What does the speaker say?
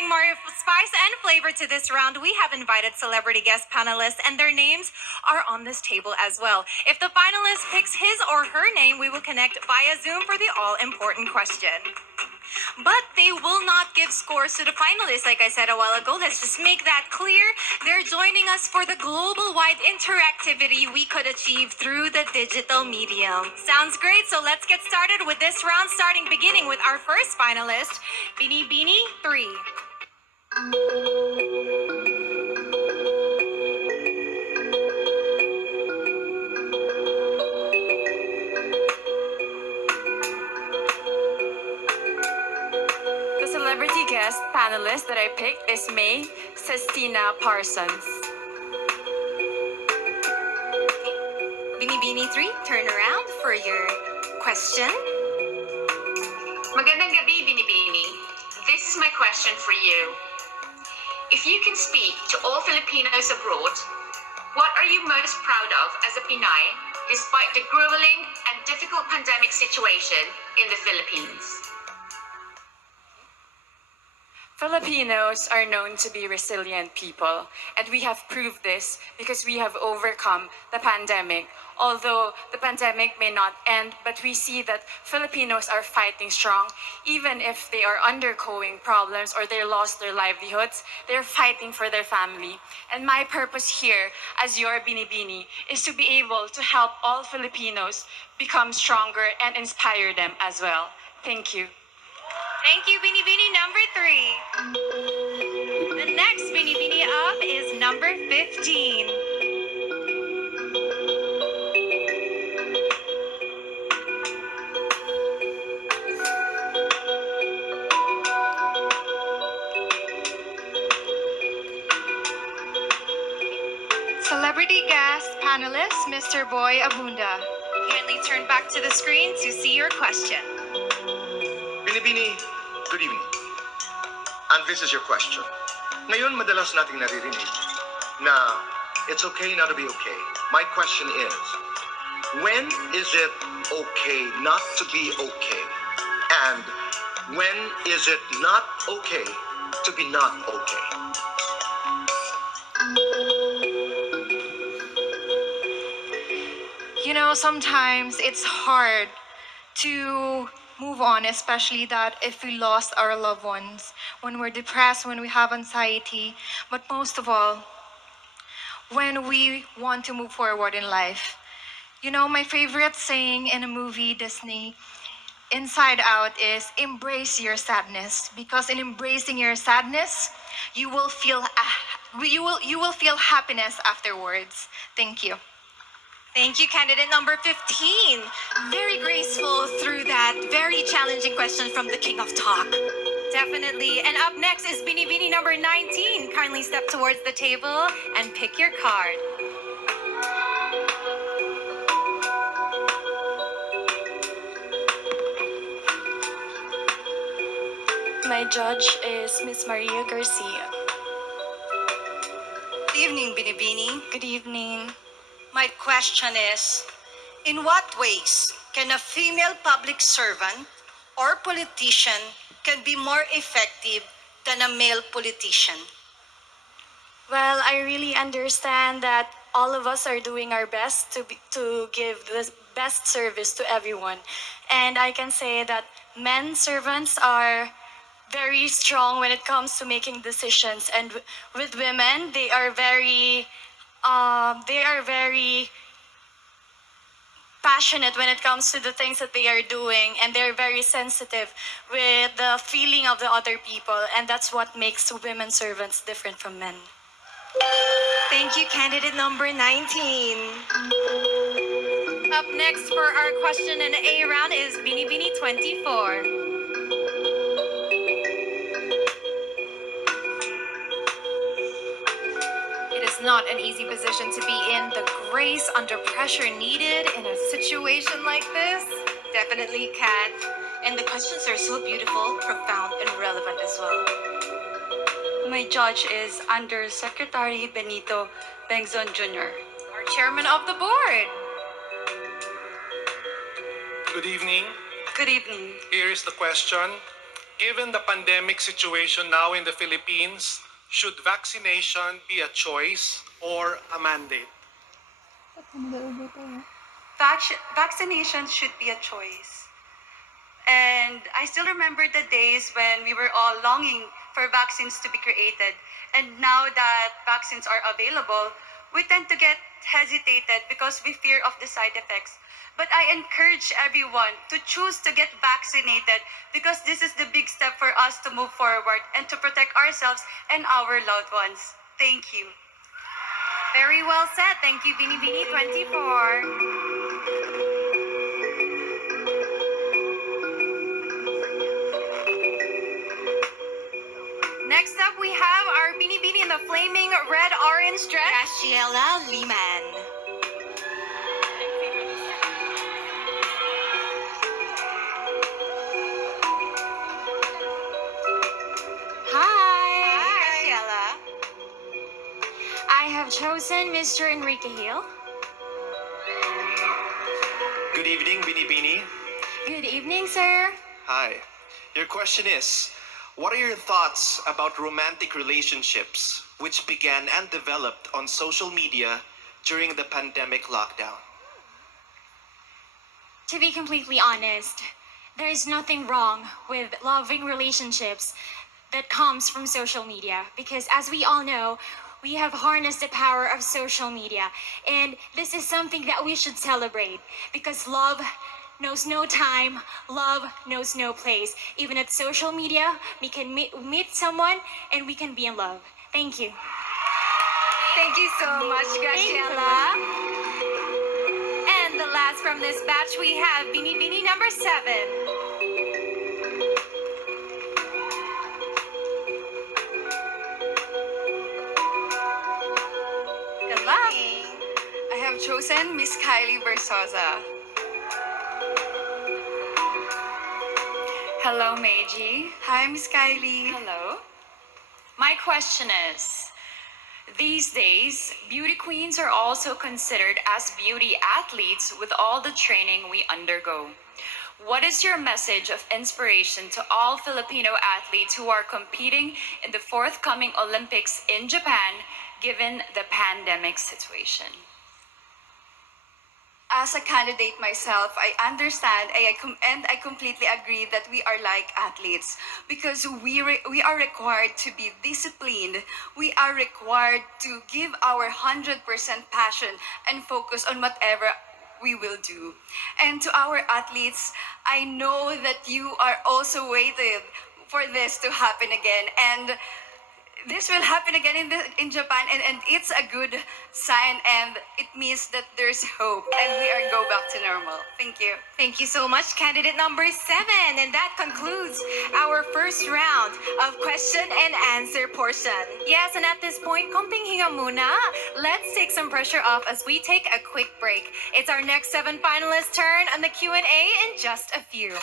bring more spice and flavor to this round, we have invited celebrity guest panelists, and their names are on this table as well. If the finalist picks his or her name, we will connect via Zoom for the all-important question. But they will not give scores to the finalists, like I said a while ago. Let's just make that clear. They're joining us for the global-wide interactivity we could achieve through the digital medium. Sounds great, so let's get started with this round, beginning with our first finalist, Binibining 3. The celebrity guest panelist that I picked is May Sestina Parsons. Binibining 3, turn around for your question. Magandang gabi, Binibini. This is my question for you. If you can speak to all Filipinos abroad, what are you most proud of as a Pinay despite the grueling and difficult pandemic situation in the Philippines? Filipinos are known to be resilient people, and we have proved this because we have overcome the pandemic. Although the pandemic may not end, but we see that Filipinos are fighting strong. Even if they are undergoing problems or they lost their livelihoods, they're fighting for their family. And my purpose here as your Binibini is to be able to help all Filipinos become stronger and inspire them as well. Thank you. Thank you, Binibining number 3. The next Binibini up is number 15. Celebrity guest panelist, Mr. Boy Abunda. Kindly turn back to the screen to see your question. Binibini, good evening. And this is your question. Ngayon, madalas nating naririnig na it's okay not to be okay. My question is, when is it okay not to be okay? And when is it not okay to be not okay? You know, sometimes it's hard to move on, especially that if we lost our loved ones, when we're depressed, when we have anxiety, but most of all, when we want to move forward in life. You know, my favorite saying in a movie, Disney, Inside Out, is embrace your sadness, because in embracing your sadness, you will feel happiness afterwards. Thank you. Thank you, candidate number 15. Very graceful through that very challenging question from the King of Talk. Definitely. And up next is Binibini number 19. Kindly step towards the table and pick your card. My judge is Miss Maria Garcia. Good evening, Binibini. Good evening. My question is, in what ways can a female public servant or politician can be more effective than a male politician? Well, I really understand that all of us are doing our best to give the best service to everyone. And I can say that men servants are very strong when it comes to making decisions. And with women, they are very passionate when it comes to the things that they are doing, and they're very sensitive with the feeling of the other people, and that's what makes women servants different from men. Thank you, candidate number 19. Up next for our question in A round is Binibini 24. It is not an easy position to be in. The grace under pressure needed in a situation like this. Definitely, Kat. And the questions are so beautiful, profound, and relevant as well. My judge is Undersecretary Benito Bengzon Jr. Our chairman of the board. Good evening. Good evening. Here is the question. Given the pandemic situation now in the Philippines, should vaccination be a choice or a mandate? Vaccination should be a choice. And I still remember the days when we were all longing for vaccines to be created. And now that vaccines are available, we tend to get hesitated because we fear of the side effects. But I encourage everyone to choose to get vaccinated because this is the big step for us to move forward and to protect ourselves and our loved ones. Thank you. Very well said. Thank you, Binibini 24. Next up, we have our Binibini in the flaming red-orange dress, Graciela Liman. Hi. Graciela. I have chosen Mr. Enrique Hill. Good evening, Binibini. Good evening, sir. Hi. Your question is, what are your thoughts about romantic relationships which began and developed on social media during the pandemic lockdown? To be completely honest, there is nothing wrong with loving relationships that comes from social media because as we all know, we have harnessed the power of social media and this is something that we should celebrate because love knows no time, love knows no place. Even at social media, we can meet someone and we can be in love. Thank you. Thank you so much, Graciela. And the last from this batch, we have Binibini number 7. Good luck. I have chosen Miss Kylie Versosa. Hello, Meiji. Hi, Miss Kylie. Hello. My question is, these days, beauty queens are also considered as beauty athletes with all the training we undergo. What is your message of inspiration to all Filipino athletes who are competing in the forthcoming Olympics in Japan, given the pandemic situation? As a candidate myself, I understand and I completely agree that we are like athletes because we are required to be disciplined. We are required to give our 100% passion and focus on whatever we will do. And to our athletes, I know that you are also waiting for this to happen again. And this will happen again in Japan, and it's a good sign, and it means that there's hope, and we are go back to normal. Thank you. Thank you so much, candidate number 7. And that concludes our first round of question and answer portion. Yes, and at this point, konting hinga muna. Let's take some pressure off as we take a quick break. It's our next 7 finalists' turn on the Q&A in just a few.